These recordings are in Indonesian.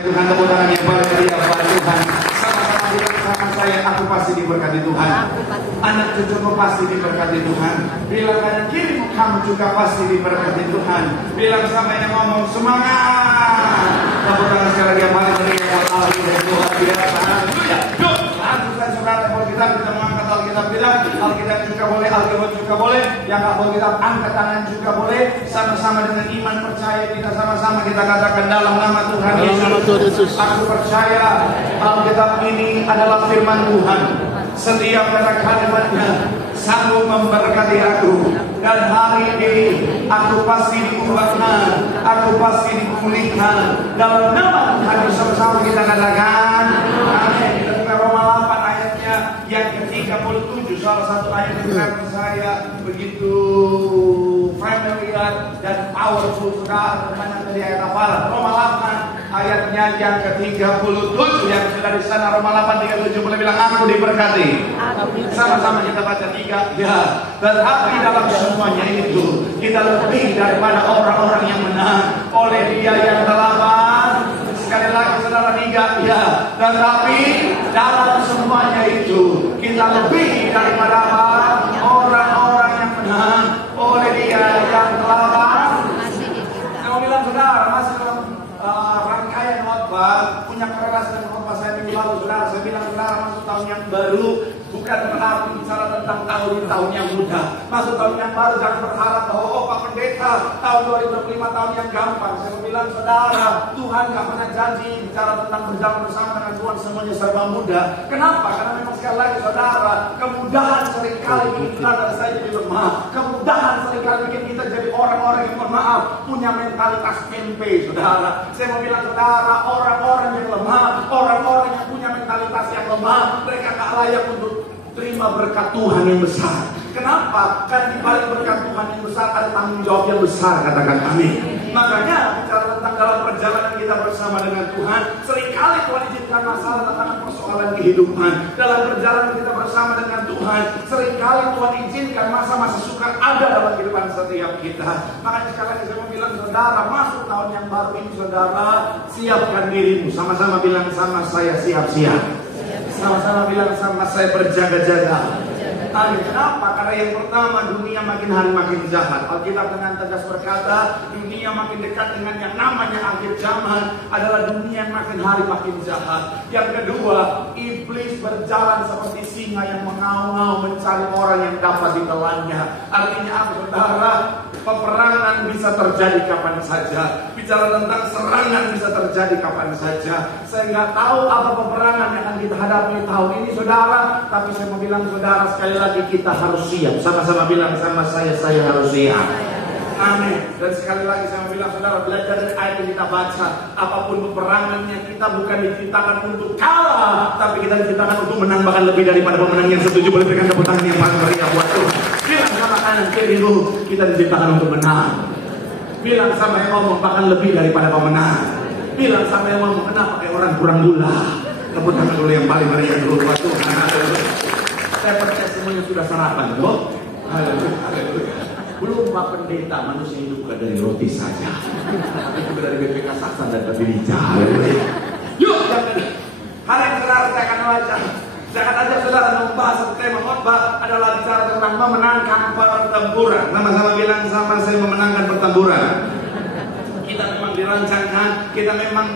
Tuhan, tepuk tangan yang paling meriah buat Tuhan. Sama-sama bilang sama saya, aku pasti diberkati Tuhan. Anak cucumu pasti diberkati Tuhan. Bilang kanan kirimu, kamu juga pasti diberkati Tuhan. Bilang sama yang ngomong, semangat. Tepuk tangan sekali lagi yang paling meriah buat Allah dan Tuhan biasa. Haleluya. Yuk, langsung saya saudara Alkitab, kita mengangkat Alkitab bilang, Alkitab juga boleh, Alkitab juga boleh. Yang nggak Alkitab angkat tangan juga boleh. Sama-sama dengan iman percaya kita sama-sama kita katakan dalam nama Tuhan Yesus. Aku percaya Alkitab ini adalah firman Tuhan. Setiap kata-kalimatnya sanggup memberkati aku. Dan hari ini aku pasti diubahkan, aku pasti dipulihkan. Dalam nama Tuhan sama-sama kita katakan amin. Kita buka Roma 8 ayatnya yang ke-37. Salah satu ayat yang saya begitu familiar dan powerful saudara. Mana tadi ayat apa? Roma 8 ayatnya yang ke-37 yang sudah di sana. Roma 8:37 boleh bilang aku diberkati. Sama-sama kita baca 3. Ya, tetapi dalam semuanya itu kita lebih daripada orang-orang yang menang oleh Dia yang telah. Sekali lagi saudara 3. Ya, tetapi dalam semuanya itu kita lebih daripada orang-orang yang menang oleh Dia yang telah. Saya mau bilang saudara masih dalam rangkaian khotbah punya korelasi dengan khotbah saya minggu lalu saudara. Saya bilang saudara masuk tahun yang baru bukan berarti bicara tentang tahun yang muda. Masuk tahun yang baru jangan berharap bahwa Pak Pendeta tahun 2025 tahun yang gampang. Saya mau bilang saudara, Tuhan gak pernah janji bicara tentang berjalan bersama dengan Tuhan semuanya serba mudah. Kenapa? Karena memang sekali lagi saudara, kemudahan seringkali bikin kita dan saya jadi lemah. Kemudahan seringkali bikin kita jadi orang-orang yang mohon maaf punya mentalitas tempe saudara. Saya mau bilang saudara, orang-orang yang lemah, orang-orang yang punya mentalitas yang lemah, mereka gak layak untuk terima berkat Tuhan yang besar. Kenapa? Karena di balik berkat Tuhan yang besar ada tanggung jawab yang besar, katakan amin. Makanya bicara tentang dalam perjalanan kita bersama dengan Tuhan, seringkali Tuhan izinkan masalah tentang persoalan kehidupan. Dalam perjalanan kita bersama dengan Tuhan, seringkali Tuhan izinkan masa-masa sukar ada dalam kehidupan setiap kita. Makanya sekali lagi saya mau bilang saudara, masuk tahun yang baru ini saudara, siapkan dirimu. Sama-sama bilang sama saya siap-siap. Sama-sama bilang sama saya berjaga-jaga. Amin. Kenapa? Karena yang pertama dunia makin hari makin jahat. Alkitab dengan tegas berkata dunia makin dekat dengan yang namanya akhir zaman adalah dunia yang makin hari makin jahat. Yang kedua, iblis berjalan seperti singa yang mengaum-ngaum mencari orang yang dapat ditelannya. Artinya apa saudara? Peperangan bisa terjadi kapan saja. Bicara tentang serangan bisa terjadi kapan saja. Saya nggak tahu apa peperangan yang akan kita hadapi tahun ini saudara. Tapi saya mau bilang saudara sekali lagi kita harus siap. Sama-sama bilang sama saya harus siap. Amin. Dan sekali lagi saya mau bilang saudara, belajar dari ayat yang kita baca, apapun peperangannya kita bukan diciptakan untuk kalah, tapi kita diciptakan untuk menang, bahkan lebih daripada pemenang. Yang setuju boleh berikan tepuk tangan yang paling meriah buat Tuhan. Bilang sama kanan kirimu, kita diciptakan untuk menang. Bilang sama yang ngomong, bahkan lebih daripada pemenang. Bilang sama yang ngomong, kenapa kayak orang kurang gula? Tepuk tangan dulu yang paling meriah dulu buat Tuhan. Saya percaya semuanya sudah sarapan, loh. Haleluya. Belum Pak Pendeta, manusia hidup bukan dari roti saja, tapi juga dari BPK Saksan dan dari Rijal. Yuk, hari yang saudara saya akan baca. Saya akan ajak saudara membahas tema khotbah adalah bicara tentang memenangkan pertempuran. Sama-sama bilang sama saya memenangkan pertempuran. Kita memang dirancangkan, kita memang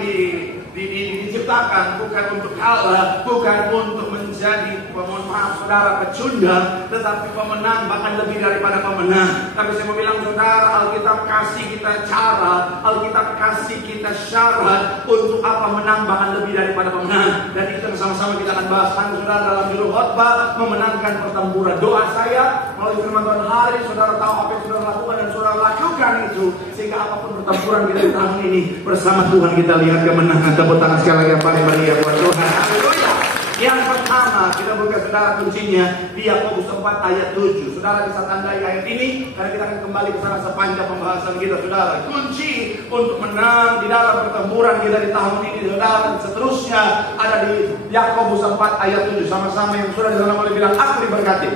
diciptakan bukan untuk kalah, bukan untuk menjadi, mohon maaf saudara, pecundang, tetapi pemenang, bahkan lebih daripada pemenang. Tapi saya mau bilang saudara, Alkitab kasih kita cara, Alkitab kasih kita syarat untuk apa menang, bahkan lebih daripada pemenang. Dan itu sama-sama kita akan bahas saudara dalam judul khotbah, memenangkan pertempuran. Doa saya melalui firman Tuhan hari, saudara tahu apa yang saudara lakukan dan saudara lakukan itu, sehingga apapun pertempuran kita di tahun ini bersama Tuhan kita lihat kemenangan. Tepuk tangan sekali lagi yang paling meriah buat Tuhan. Haleluya. Yang pertama kita buka saudara kuncinya di Yakobus 4 ayat 7. Saudara bisa tandai ayat ini karena kita akan kembali ke sana sepanjang pembahasan kita saudara. Kunci untuk menang di dalam pertempuran kita di tahun ini saudara dan seterusnya ada di Yakobus 4 ayat 7. Sama-sama yang sudah di sana boleh bilang aku diberkati.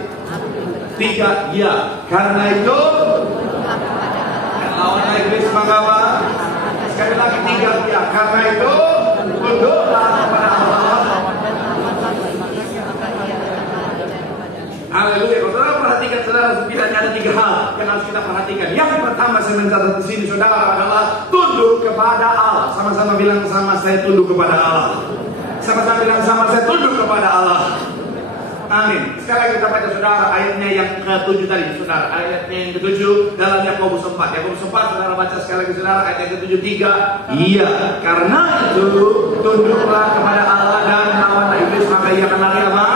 3 ya. Karena itu lawan Inggris mengapa? Sekali lagi 3 ya. Karena itu saya catat di sini saudara adalah tunduk kepada Allah. Sama-sama bilang sama saya tunduk kepada Allah. Sama-sama bilang sama saya tunduk kepada Allah. Amin. Sekarang kita baca saudara ayatnya yang ke-7 tadi saudara. Ayatnya yang ke-7 dalam Yakobus 4. Yakobus 4 saudara baca sekali lagi saudara ayat yang ke-7 3. Iya, karena itu tunduklah kepada Allah dan lawanlah iblis maka ia akan lari apa?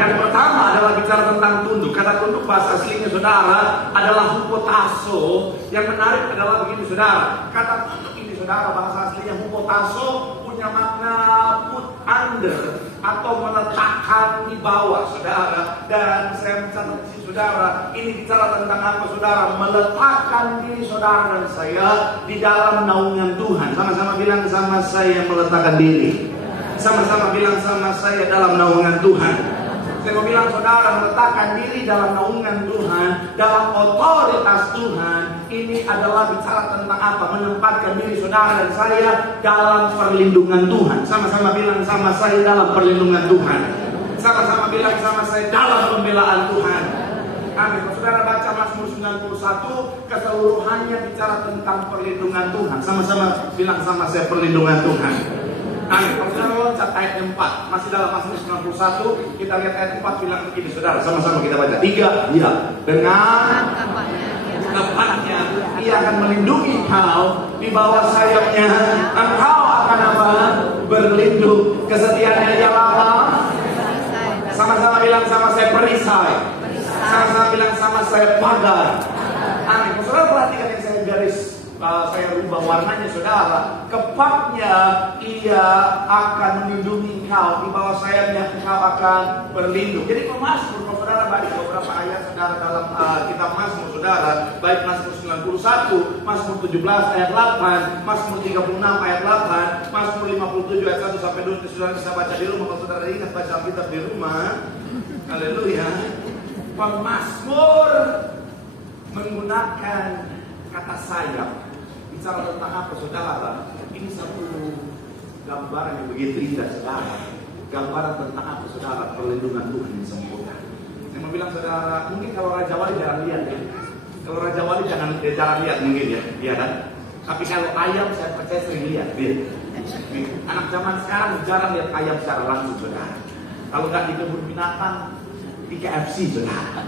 Yang pertama adalah bicara tentang tunduk. Kata tunduk bahasa aslinya saudara adalah hupotaso. Yang menarik adalah begini saudara. Kata tunduk ini saudara bahasa aslinya hupotaso punya makna put under atau meletakkan di bawah saudara. Dan saya mencatat di saudara, ini bicara tentang apa saudara? Meletakkan diri saudara dan saya di dalam naungan Tuhan. Sama-sama bilang sama saya meletakkan diri. Sama-sama bilang sama saya dalam naungan Tuhan. Saya mau bilang saudara meletakkan diri dalam naungan Tuhan, dalam otoritas Tuhan. Ini adalah bicara tentang apa? Menempatkan diri saudara dan saya dalam perlindungan Tuhan. Sama-sama bilang sama saya dalam perlindungan Tuhan. Sama-sama bilang sama saya dalam pembelaan Tuhan. Amin. Saudara baca Mazmur 91 keseluruhannya bicara tentang perlindungan Tuhan. Sama-sama bilang sama saya perlindungan Tuhan. Amin. Kalau saudara loncat ayat 4, masih dalam Mazmur 91, kita lihat ayat 4 bilang begini saudara, sama-sama kita baca. 3, ya. Dengan kepalanya ia akan melindungi kau, di bawah sayapnya engkau akan apa? Berlindung. Kesetiaannya ialah apa? Sama-sama bilang sama saya perisai. Sama-sama bilang sama saya pagar. Amin. Saudara perhatikan yang saya garis, saya rubah warnanya saudara. Kepaknya ia akan melindungi engkau, di bawah sayapnya engkau akan berlindung. Jadi Mazmur, kalau saudara baca beberapa ayat saudara dalam kitab Mazmur saudara, baik Mazmur 91, Mazmur 17 ayat 8, Mazmur 36 ayat 8, Mazmur 57 ayat 1 sampai 2, saudara bisa baca di rumah. Kalau saudara ingat baca Alkitab di rumah, haleluya. Mazmur menggunakan kata sayap. Bicara tentang apa saudara? Ini satu gambaran yang begitu indah saudara. Gambaran tentang apa saudara? Perlindungan Tuhan yang sempurna. Saya mau bilang saudara, mungkin kalau Raja Wali jarang lihat ya. Kalau Raja Wali jarang lihat mungkin ya, iya kan? Tapi kalau ayam saya percaya sering lihat. Anak zaman sekarang jarang lihat ayam secara langsung saudara. Kalau nggak di kebun binatang, di KFC saudara.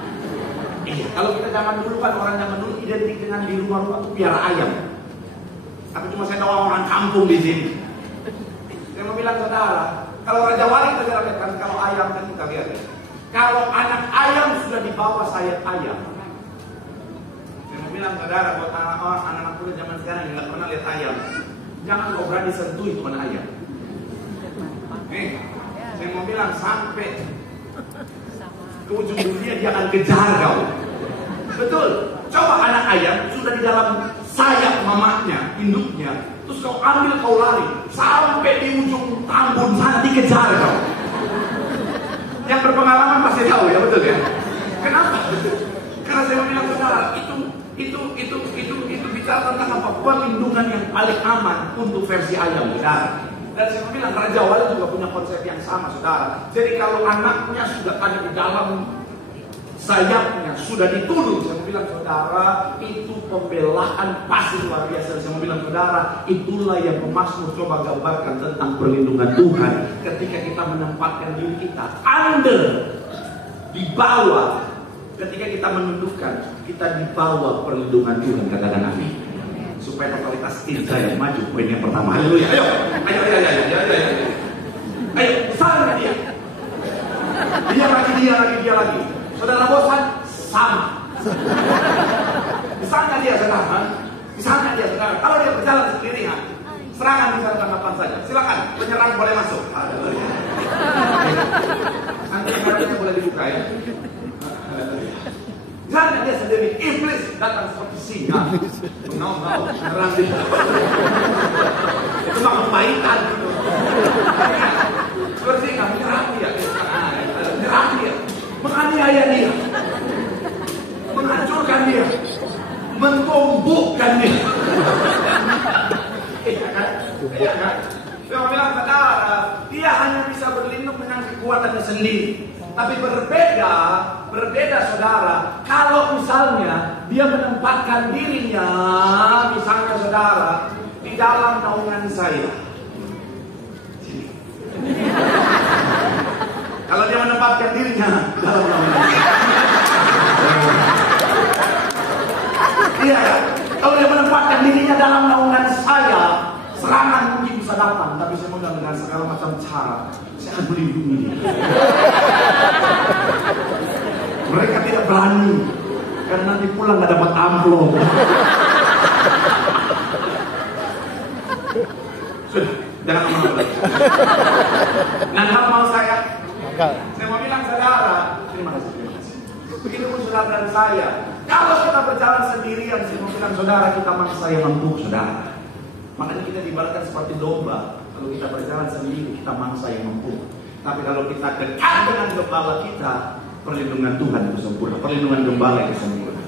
Iya, kalau kita zaman dulu kan orang zaman dulu identik dengan di rumah-rumah tuh piara ayam. Tapi cuma saya tahu orang kampung di sini. Saya mau bilang saudara, kalau Raja Wali kita lihat kan, kalau ayam kan kita lihat ya. Kalau anak ayam sudah di bawah sayap ayam. Saya mau bilang saudara, buat anak-anak muda zaman sekarang yang nggak pernah lihat ayam, jangan kau berani sentuh itu anak ayam. Saya mau bilang sampai ke ujung dunia dia akan kejar kau. Betul. Coba anak ayam sudah di dalam sayap mamanya, induknya, terus kau ambil kau lari sampai di ujung tambun sana dikejar kau. Yang berpengalaman pasti tahu ya, betul ya. Kenapa? Karena saya bilang saudara, itu bicara tentang apa? Perlindungan yang paling aman untuk versi ayam saudara. Dan saya bilang Raja Wali juga punya konsep yang sama saudara. Jadi kalau anaknya sudah ada di dalam sayapnya, sudah dituduh, saya bilang saudara, itu pembelaan pasti luar biasa. Saya bilang saudara, itulah yang Mazmur coba gambarkan tentang perlindungan Tuhan. Ketika kita menempatkan diri kita under, di bawah, ketika kita menundukkan, kita di bawah perlindungan Tuhan. Katakan amin. Supaya totalitas kita yang maju. Poin yang pertama. Haleluya. Ayo, sana dia. Dia lagi. Saudara bosan? Sama. Misalnya dia saudara. Kalau dia berjalan sendiri, serangan misalkan kapan saja. Silakan, penyerang boleh masuk. Haleluya. Nanti caranya boleh dibuka ya. Misalnya dia sendiri, iblis datang seperti singa, mengau-ngau, menyerang dia. Itu mah kebaikan gitu. Seperti singa, menyerang dia, menganiaya dia, menghancurkan dia, mentombokkan dia. Iya kan? Dia bilang saudara, dia hanya bisa berlindung dengan kekuatannya sendiri. Tapi berbeda saudara, kalau misalnya dia menempatkan dirinya, misalnya saudara, di dalam naungan saya. Kalau dia menempatkan dirinya dalam naungan saya. Iya, kalau dia menempatkan dirinya dalam naungan saya, serangan mungkin bisa datang, tapi saya modal dengan segala macam cara. Saya akan melindungi dia. Mereka tidak berani, karena nanti pulang nggak dapat amplop. Sudah, jangan ngomong lagi. Nah, kalau mau saya mau bilang saudara, terima kasih. Begitu pun saudara dan saya. Kalau kita berjalan sendirian, saya mau bilang saudara, kita mangsa yang empuk, saudara. Makanya kita diibaratkan seperti domba. Kalau kita berjalan sendiri, kita mangsa yang empuk. Tapi kalau kita dekat dengan gembala kita, perlindungan Tuhan itu sempurna. Perlindungan gembala itu sempurna.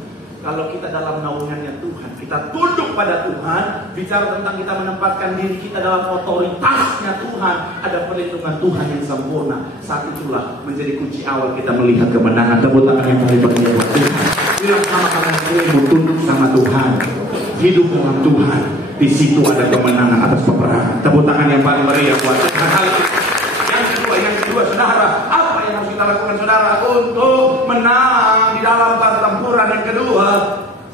Kalau kita dalam naungannya Tuhan, kita tunduk pada Tuhan, bicara tentang kita menempatkan diri kita dalam otoritasnya Tuhan, ada perlindungan Tuhan yang sempurna. Saat itulah menjadi kunci awal kita melihat kemenangan. Tepuk tangan yang paling berharga buat Tuhan. Bilang sama kanan kirimu, tunduk sama Tuhan, hidup dalam Tuhan. Di situ ada kemenangan atas peperangan. Tepuk tangan yang paling meriah buat Tuhan. Yang kedua, saudara, apa yang harus kita lakukan, saudara, untuk menang di dalam pertempuran? Yang kedua,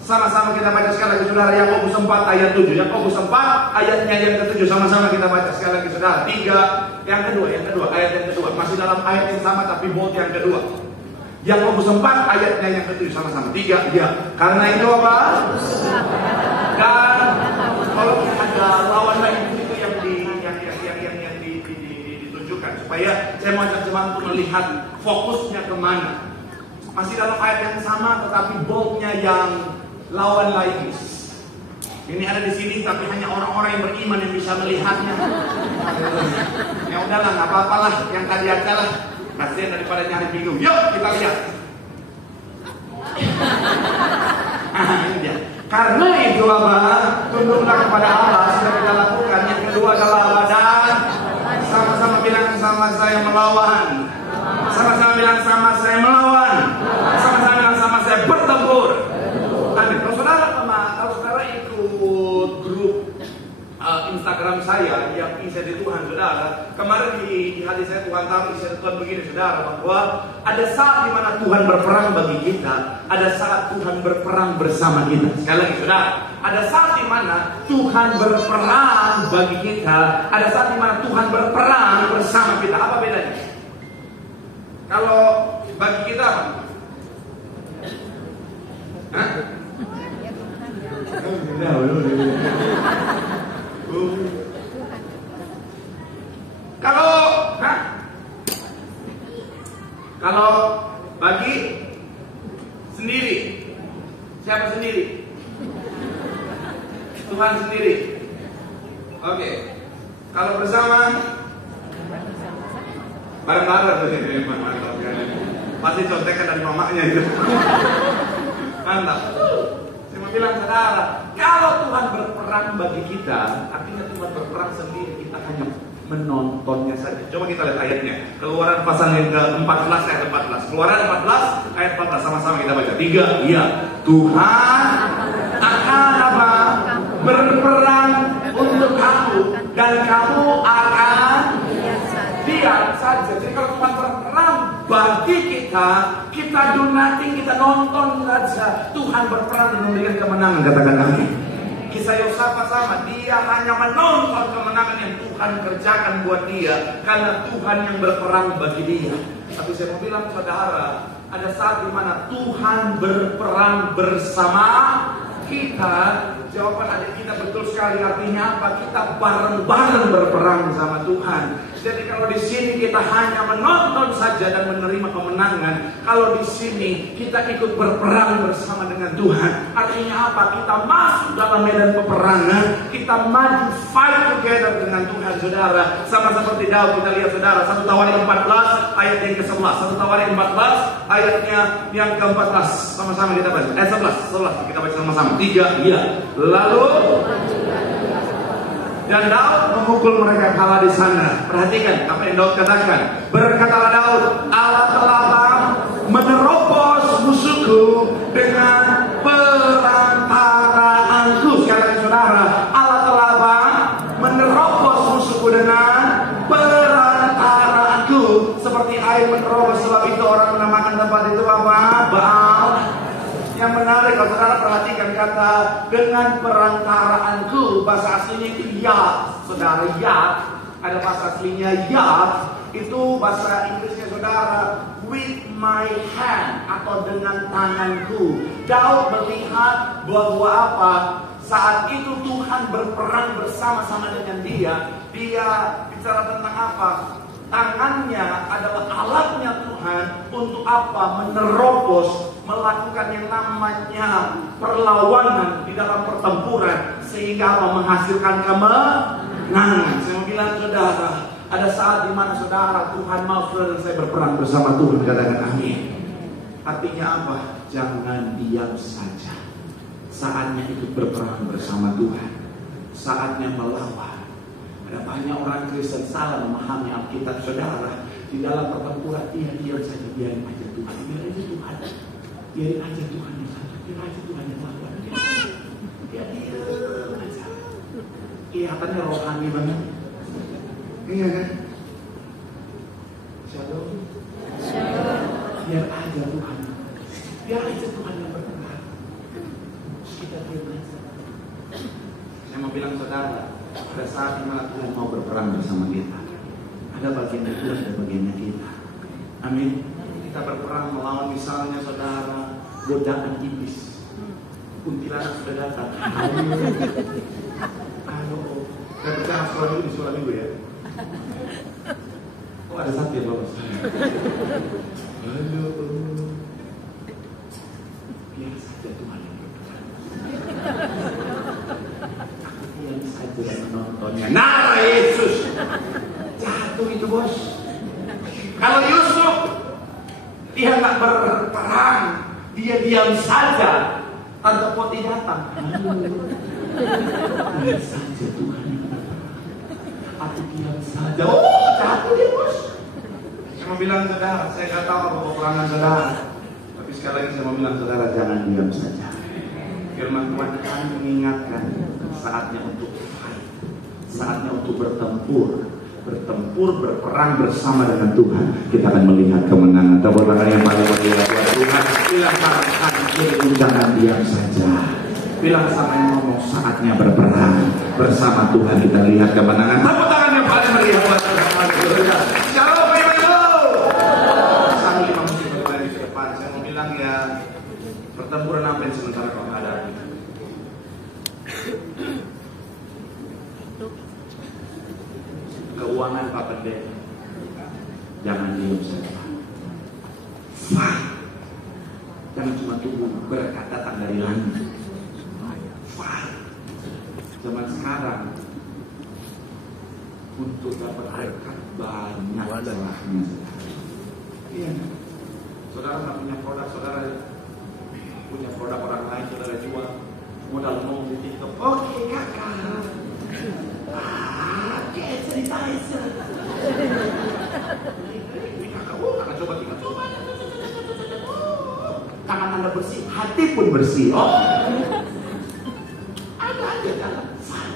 sama-sama kita baca sekali lagi, saudara, Yakobus 4 ayat 7. Yakobus 4 ayatnya yang ke-7, sama-sama kita baca sekali lagi, saudara. 3, yang kedua, ayat yang kedua, masih dalam ayat yang sama tapi bold yang kedua. Yakobus 4 ayatnya yang ke-7, sama-sama. 3, ya. Karena itu apa? Dan kalau ada lawan lain itu yang ditunjukkan, supaya saya mau ajak jemaat untuk melihat fokusnya kemana. Masih dalam ayat yang sama, tetapi boldnya yang lawan lain. Ini ada di sini, tapi hanya orang-orang yang beriman yang bisa melihatnya. Ya udahlah, nggak apa-apalah, yang tadi aja lah. Kasihan daripada nyari bingung. Yuk kita lihat. Ini dia. Karena itu apa? Tunduklah kepada Allah, sudah kita lakukan. Yang kedua adalah badan. Sama-sama bilang sama saya melawan. Sama-sama bilang sama saya melawan. Sama-sama bilang sama saya bertempur. Kalau saudara ikut grup Instagram saya yang isi di Tuhan, saudara, kemarin di hati saya Tuhan taruh isi Tuhan begini, saudara, bahwa ada saat di mana Tuhan berperang bagi kita, ada saat Tuhan berperang bersama kita. Sekali lagi, saudara, ada saat di mana Tuhan berperang bagi kita, ada saat di mana Tuhan berperang bersama kita. Apa bedanya? Kalau bagi kita, kalau bagi sendiri, siapa sendiri? Tuhan sendiri. Oke. Kalau bersama, bareng-bareng. Pasti contekan dari mamanya itu. Mantap. Saya mau bilang, saudara, kalau Tuhan berperang bagi kita, artinya Tuhan berperang sendiri, kita hanya menontonnya saja. Coba kita lihat ayatnya. Keluaran pasal yang ke-14 ayat 14. Keluaran 14 ayat 14, sama-sama kita baca. 3, iya. Tuhan akan apa? Berperang untuk kamu, dan kamu akan diam saja. Jadi kalau Tuhan berperang bagi kita, kita do nothing, kita nonton saja. Tuhan berperang dan memberikan kemenangan, katakan amin. Kisah Yosafat sama, dia hanya menonton kemenangan yang Tuhan kerjakan buat dia, karena Tuhan yang berperang bagi dia. Tapi saya mau bilang, saudara, ada saat di mana Tuhan berperang bersama kita. Jawaban adik kita betul sekali, artinya apa? Kita bareng-bareng berperang bersama Tuhan. Jadi kalau di sini kita hanya menonton saja dan menerima kemenangan, kalau di sini kita ikut berperang bersama dengan Tuhan, artinya apa? Kita masuk dalam medan peperangan, kita maju fight together dengan Tuhan, saudara. Sama seperti Daud, kita lihat, saudara, 1 Tawarik 14 ayat yang ke-11. 1 Tawarik 14 ayatnya yang ke-14. Sama-sama kita baca. 11 kita baca sama-sama. 3, iya. Lalu dan Daud memukul mereka kalah di sana. Perhatikan apa yang Daud katakan. Berkatalah Daud, Allah telah menerobos musuhku dengan yang menerobos. Sebab itu orang menamakan tempat itu apa? Baal. Yang menarik kalau saudara perhatikan kata dengan perantaraanku, bahasa aslinya itu ya, saudara, ya. Ada bahasa aslinya ya, itu bahasa Inggrisnya saudara, with my hand, atau dengan tanganku. Daud melihat bahwa apa? Saat itu Tuhan berperang bersama-sama dengan dia. Dia bicara tentang apa? Tangannya adalah alatnya Tuhan untuk apa? Menerobos, melakukan yang namanya perlawanan di dalam pertempuran, sehingga apa? Menghasilkan kemenangan. Saya mau bilang saudara, ada saat di mana saudara, Tuhan mau saudara dan saya berperang bersama Tuhan. Katakan amin. Artinya apa? Jangan diam saja. Saatnya ikut berperang bersama Tuhan. Saatnya melawan. Ada banyak orang Kristen salah memahami Alkitab saudara. Di dalam pertempuran dia diam saja, biarin aja Tuhan. Biarin aja Tuhan. Biarin aja Tuhan yang salah. Biarin aja Tuhan yang lawan. Dia diam aja. Kelihatannya rohani banget. Iya kan? Shalom. Shalom. Biar aja Tuhan. Biar aja Tuhan yang berperang. Kita diam aja. Saya mau bilang saudara, pada saat dimana Tuhan mau berperang bersama kita, ada bagiannya Tuhan, ada bagiannya kita. Amin. Kita berperang melawan misalnya saudara, godaan iblis. Kuntilanak sudah datang. Halo. Saya bicara sekolah minggu di sekolah minggu ya. Oh ada satu ya Bapak. Halo. Biar saja Tuhan yang berperang. Yang saja yang menontonnya. Nah Yesus jatuh itu bos. Kalau Yusuf dia nggak berperang, dia diam saja. Tante Poti datang. Biar saja Tuhan yang berperang. Aku diam saja. Oh jatuh dia bos. Saya mau bilang saudara, saya nggak tahu apa peperangan saudara. Tapi sekali lagi saya mau bilang saudara, jangan diam saja. Firman Tuhan akan mengingatkan saatnya untuk fight, saatnya untuk bertempur, berperang bersama dengan Tuhan. Kita akan melihat kemenangan. Tepuk tangan yang paling mulia buat Tuhan. Bilang tangan jangan diam saja. Bilang sama yang ngomong, saatnya berperang bersama Tuhan. Kita lihat kemenangan. Tepuk tangan yang paling meriah buat Tuhan. Shalom ibu-ibu. Sambil 5 menit kembali ke depan, saya mau bilang ya, pertempuran apa yang sementara kau hadapi? Keuangan Pak Pendeta. Jangan diam saja. Fight. Jangan cuma tunggu berkat datang dari langit. Fight. Zaman sekarang untuk dapat berkat banyak salahnya. Iya. Saudara nggak punya produk, saudara punya produk orang lain, saudara jual, modal ngomong di TikTok. Oke kakak. Oke sanitizer. Ini kakak, kakak coba kita coba. Tangan Anda bersih, hati pun bersih. Oh, ada aja dalam saya.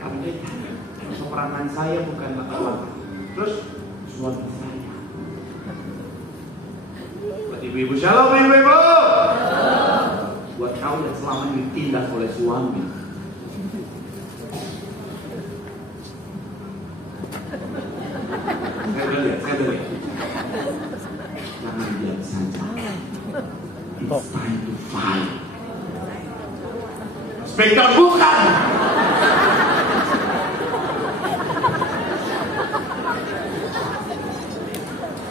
Kamu tanya, peperangan saya bukanlah lawan. Terus suami saya. Buat ibu-ibu, shalom ibu-ibu. Buat kamu yang selama ini ditindas oleh suami. Saya udah lihat. Jangan diam saja. It's time to fight. Spektor bukan.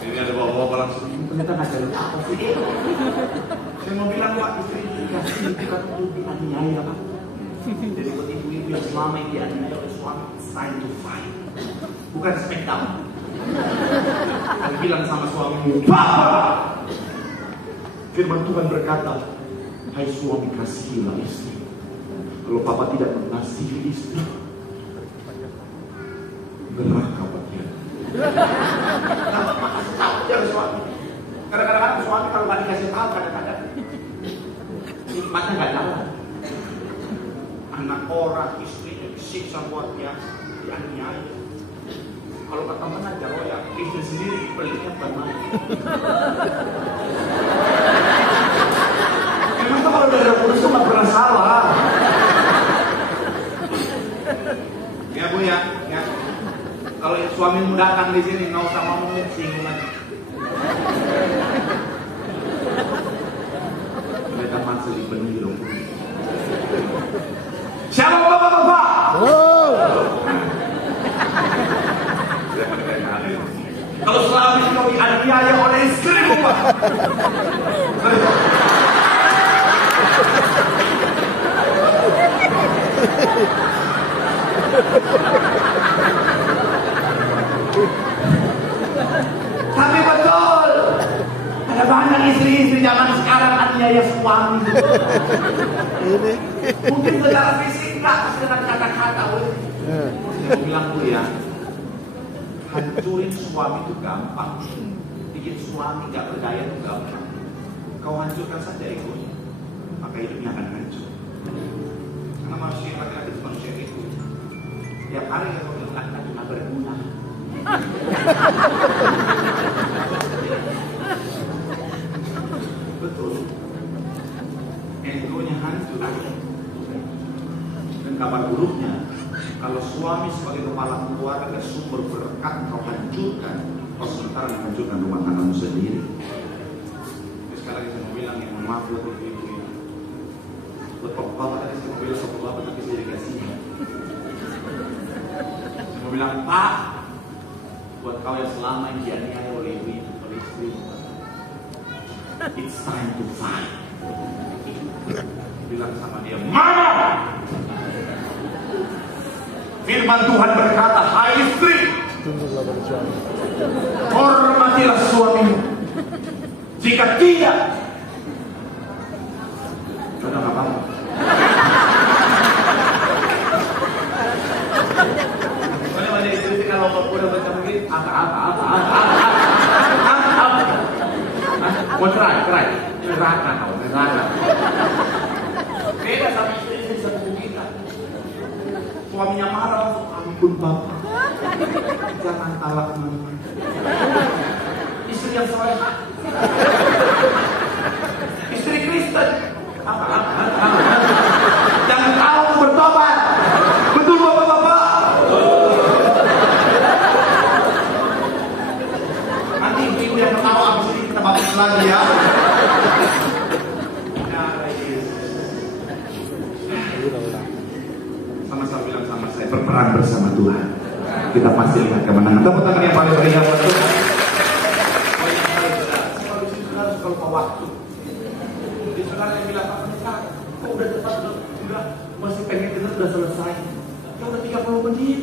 Ini ada bawa-bawa langsung. Ternyata ngajarin apa sih? Saya mau bilang Pak, istri dikasih bukan untuk dianiaya Pak. Jadi buat ibu-ibu yang selama ini dianiaya oleh suami, it's time to fight. Bukan spektor. Saya bilang sama suamimu, Papa. Firman Tuhan berkata, hai suami kasihilah istri. Kalau papa tidak mengasihi istri, neraka bagian. Jangan suami. Kadang-kadang suami kalau nggak dikasih tahu, kadang-kadang nikmatnya nggak jalan. Anak orang, istrinya disiksa buat dia, dianiaya. Kalau ketemu aja royak. istri sendiri peliknya bukan main. Memang tuh kalau udah putus tuh nggak pernah salah. Ya Bu ya. Kalau suamimu datang di sini nggak usah ngomong singgung aja. Mereka masih benih dong. Siapa bapak-bapak? Kalau selama ini kau dianiaya oleh istrimu, Pak. Tapi betul, ada banyak istri-istri zaman sekarang aniaya suami. Mungkin secara fisik enggak, dengan kata-kata. Saya bilang dulu ya, hancurin suami itu gampang, bikin suami gak berdaya itu gampang. Kau hancurkan saja egonya, maka hidupnya akan hancur. Karena manusia laki-laki itu manusia ego. Tiap hari kau bilang akan cuma berguna. Betul. Egonya hancur. Dan kabar buruknya, kalau suami sebagai kepala keluarga sumber berkat kau hancurkan, kau sementara menghancurkan rumah tanggamu sendiri. Terus sekali lagi saya mau bilang yang maaf buat ibu-ibu ini. Buat bapak tadi saya mau bilang bapak tapi saya dikasih. Saya mau bilang Pak, buat kau yang selama ini dianiaya oleh ibu oleh istri, it's time to fight. Bilang sama dia, Mama! Firman Tuhan berkata, hai istri, hormatilah suamimu. Jika tidak, sudah nggak apa-apa. Soalnya banyak istri kalau udah baca begini, apa. Mau cerai, neraka. Beda sama istri satu kita. Suaminya marah, ampun Bapak, jangan talak Mama. Istri yang solehah, istri Kristen, jangan tahu bertobat. Betul Bapak-bapak. Nanti ibu yang ketawa abis ini kita bahas lagi ya. Sama-sama bilang sama saya, berperang bersama Tuhan. Kita pasti lihat kemenangan. Tepuk tangan yang paling meriah buat Tuhan. Kalau mau waktu, jadi saudara yang bilang apa nih Kak? Kok udah cepat, udah masih pengen dengar udah selesai. Ya udah 30 menit.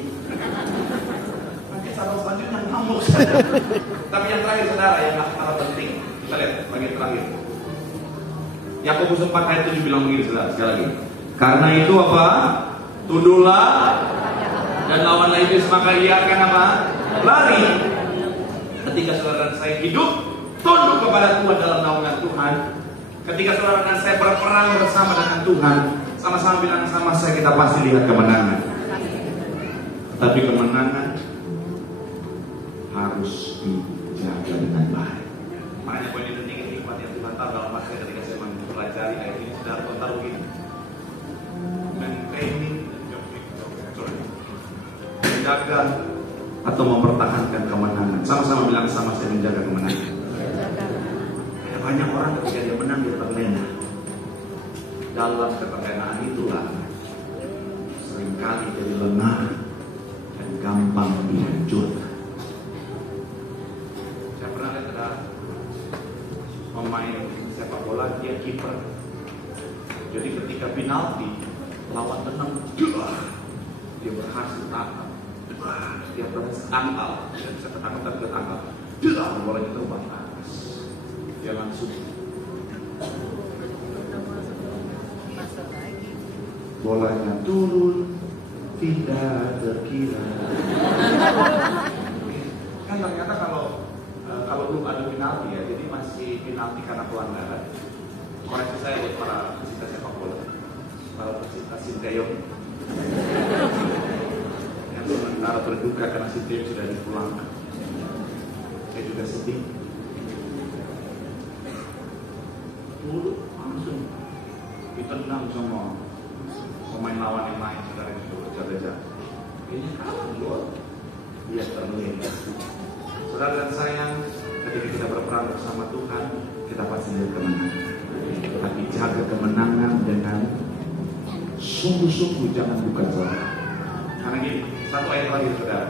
Nanti saudara selanjutnya ngamuk. Tapi yang terakhir saudara yang sangat penting, kita lihat bagian terakhir. Yakobus 4 ayat 7 bilang begini saudara, sekali lagi. Karena itu apa? Tunduklah dan lawanlah iblis, maka ia akan apa? Lari. Ketika saudara dan saya hidup tunduk kepada Tuhan dalam naungan Tuhan, ketika saudara dan saya berperang bersama dengan Tuhan, sama-sama bilang sama saya, kita pasti lihat kemenangan. Tetapi kemenangan harus dijaga dengan baik. Makanya poin ini penting, hikmat yang Tuhan tahu dalam masa ketika saya mempelajari ayat ini, saudara tahu begini. Menjaga atau mempertahankan kemenangan. Sama-sama bilang sama saya, menjaga kemenangan. Banyak orang ketika dia menang dia terlena. Dalam keterlenaan itulah seringkali jadi lengah dan gampang dihancurkan. Saya pernah lihat ada pemain sepak bola, dia kiper. Jadi ketika penalti lawan tenang, dia berhasil tangkap. Dia berhasil angkal, dia bisa ketangkap dan ketangkap. Bolanya terbang ke atas. Dia langsung bolanya turun, tidak terkira. Kan ternyata kalau belum ada penalti ya, jadi masih penalti karena pelanggaran. Koreksi saya buat para pecinta sepak bola, para pecinta Sinteyong yang sementara berduka karena Sinteyong sudah dipulangkan. Saya juga sedih. Dulu langsung ditendang sama pemain lawan yang lain, saudara yang sudah berjaga-jaga. Ini kalah gol. Dia terlena. Saudara dan sayang, ketika kita berperang bersama Tuhan, kita pasti ada kemenangan. Tapi jaga kemenangan dengan sungguh-sungguh, jangan buka jalan. Karena gini, satu ayat lagi saudara.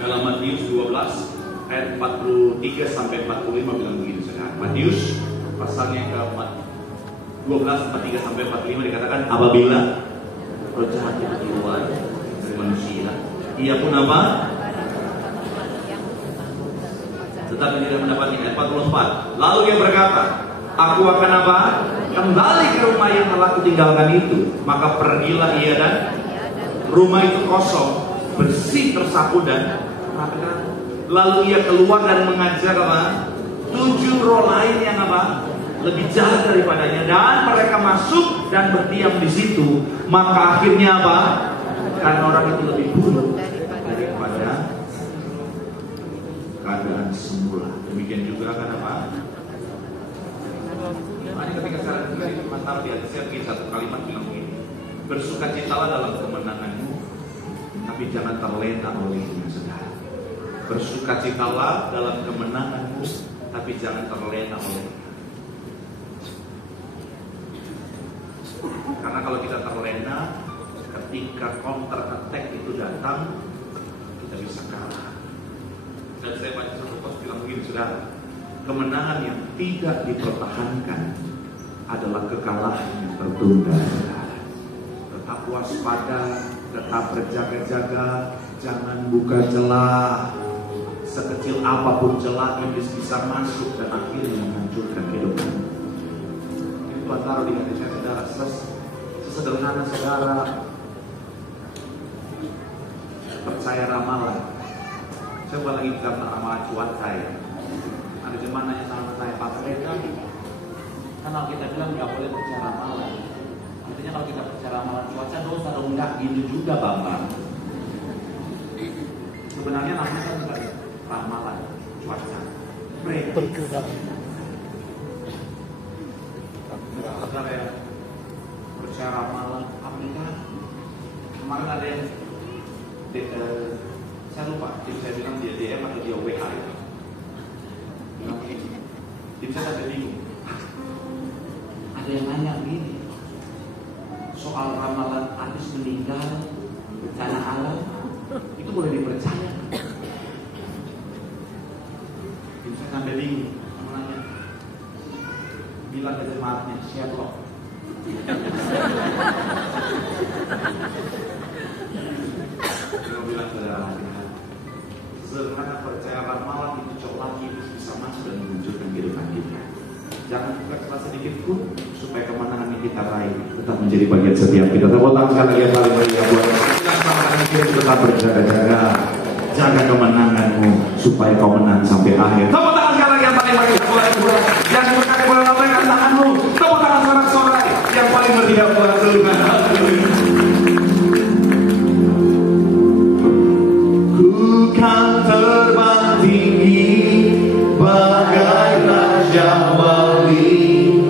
Dalam Matius 12 ayat 43 sampai 45 bilang begini saudara. Matius pasalnya ke 12 43 sampai 45 dikatakan, apabila roh jahat itu keluar dari manusia, ia pun apa? Tetapi tidak mendapati. Ayat 44. Lalu ia berkata, aku akan apa? Kembali ke rumah yang telah kutinggalkan itu. Maka pergilah ia dan rumah itu kosong, bersih, tersapu dan rapi. Lalu ia keluar dan mengajar apa? 7 roh lain yang apa? Lebih jahat daripadanya, dan mereka masuk dan berdiam di situ. Maka akhirnya apa? Karena orang itu lebih buruk daripada keadaan semula. Demikian juga kan apa? Hanya ketika saya mantap di hati saya, satu kalimat bilang begini: bersukacitalah dalam kemenanganmu, tapi jangan terlena olehnya, saudara. Bersukacitalah dalam kemenanganmu, tapi jangan terlena olehnya. Karena kalau kita terlena, ketika counter attack itu datang, kita bisa kalah. Dan saya baca satu post bilang begini, saudara, kemenangan yang tidak dipertahankan adalah kekalahan yang tertunda, saudara. Tetap waspada, tetap berjaga-jaga, jangan buka celah. Sekecil apapun celah, iblis bisa masuk dan akhirnya menghancurkan kehidupan. Itu taruh di hati saya, saudara. Sesederhana saudara percaya ramalan. Saya buat lagi bicara tentang ramalan cuaca ya. Ada jemaah nanya sama saya, Pak Pendeta, kan kita bilang nggak boleh percaya ramalan. Artinya kalau kita percaya ramalan cuaca dosa dong? Enggak gitu juga, Bapak. Sebenarnya namanya kan bukan ramalan cuaca, bergerak. Saudara ya, percaya ramalan aplikasi. Kemarin ada yang saya lupa, saya bilang dia DM atau dia WA itu. Jadi saya sampai bingung. Ada yang nanya gini, soal ramalan artis meninggal, bencana alam, itu boleh dipercaya? Jadi saya sampai bingung. Nanya, bilang ke jemaatnya, Sherlock. Dia bilang ke sederhana percaya ramalan itu cok lagi bisa masuk dan menunjukkan kehidupan kita. Jangan buka celah sedikit pun supaya kemenangan yang kita raih tetap menjadi bagian setiap kita. Tepuk tangan sekali lagi yang paling meriah buat kita sama kita tetap berjaga-jaga. Jaga kemenanganmu supaya kau menang sampai akhir. Tepuk tangan sekali lagi yang paling meriah buat yang bukan boleh lambaikan tanganmu. Tepuk tangan sorak-sorai yang paling meriah buat Tuhan. Kan terbang tinggi bagai raja wali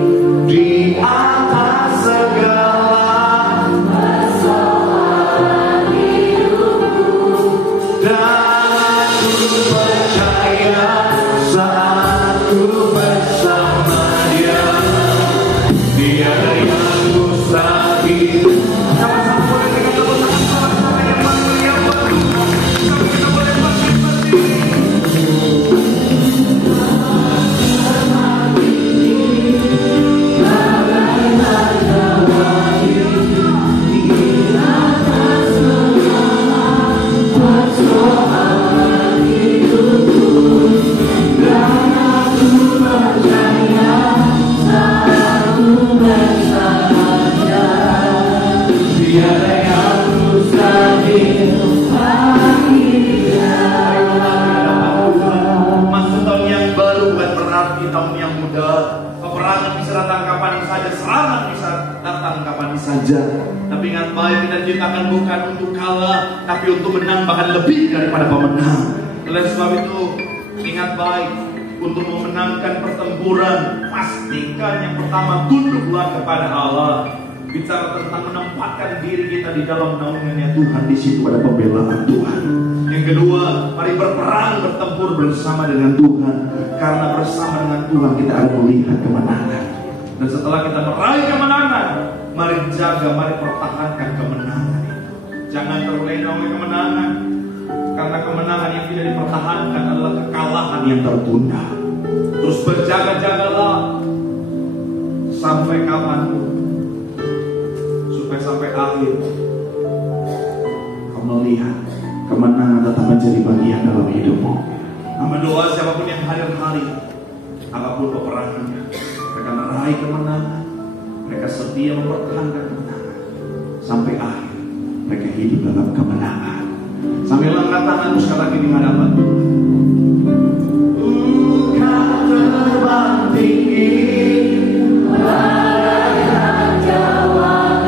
di atas segala persoalan hidupku, dan aku percaya saat ku bersama dia, dia yang mustahil. Tapi ingat, baik kita diciptakan bukan untuk kalah, tapi untuk menang, bahkan lebih daripada pemenang. Oleh sebab itu, Ingat baik, untuk memenangkan pertempuran, pastikan yang pertama tunduklah kepada Allah. Bicara tentang menempatkan diri kita di dalam naungannya Tuhan, di situ ada pembelaan Tuhan. Yang kedua, mari berperang, bertempur bersama dengan Tuhan, karena bersama dengan Tuhan kita akan melihat kemenangan. Dan setelah kita meraih kemenangan, mari jaga, mari pertahankan kemenangan. Jangan terlena oleh kemenangan, karena kemenangan yang tidak dipertahankan adalah kekalahan yang tertunda. Terus berjaga-jagalah sampai kapan? Supaya sampai akhir kau melihat kemenangan tetap menjadi bagian dalam hidupmu. Amin. Doa siapapun yang hadir hari, apapun peperangannya, mereka meraih kemenangan, mereka setia mempertahankan kemenangan sampai akhir. Mereka hidup dalam kemenangan. Sambil angkat tanganmu sekali lagi di hadapan Tuhan.